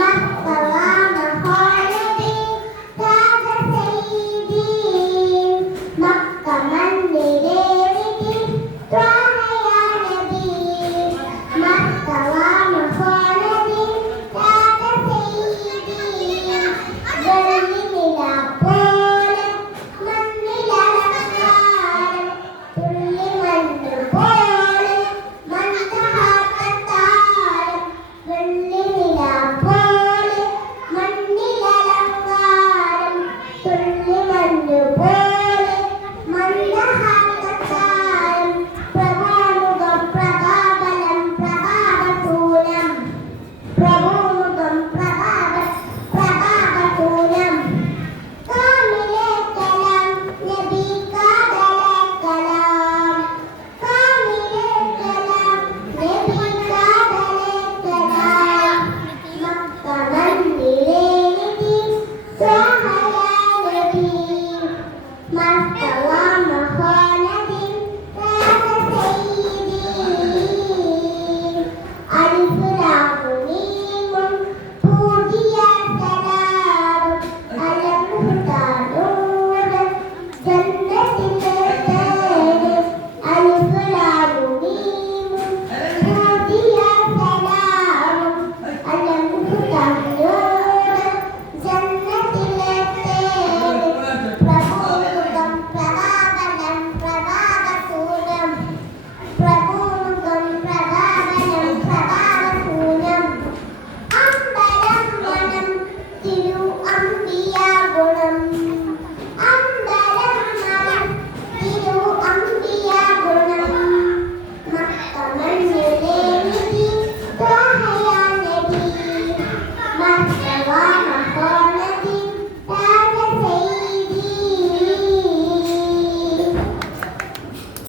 妈妈